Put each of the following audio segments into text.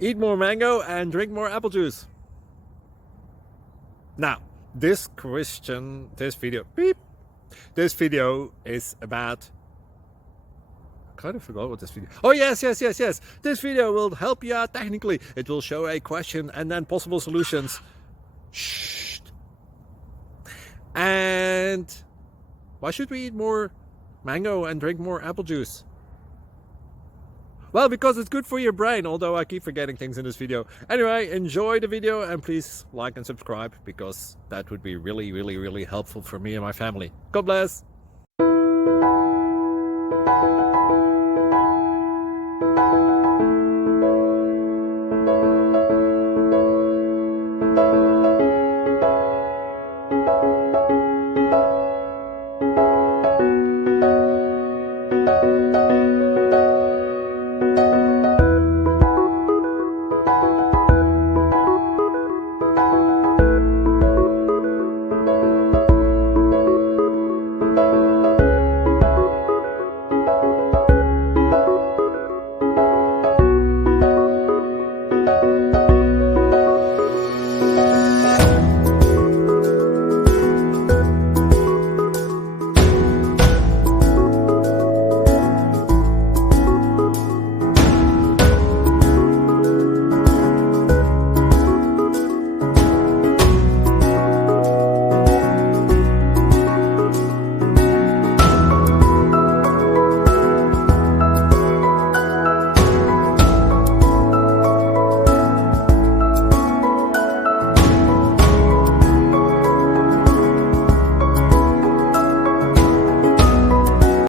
Eat more mango and drink more apple juice. Now, this video is about, I kind of forgot what this video. Oh, yes. This video will help you out technically. It will show a question and then possible solutions. Shh. And why should we eat more mango and drink more apple juice? Well, because it's good for your brain, although I keep forgetting things in this video. Anyway, enjoy the video and please like and subscribe, because that would be really helpful for me and my family. God bless!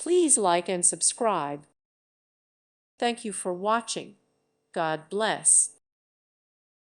Please like and subscribe. Thank you for watching. God bless.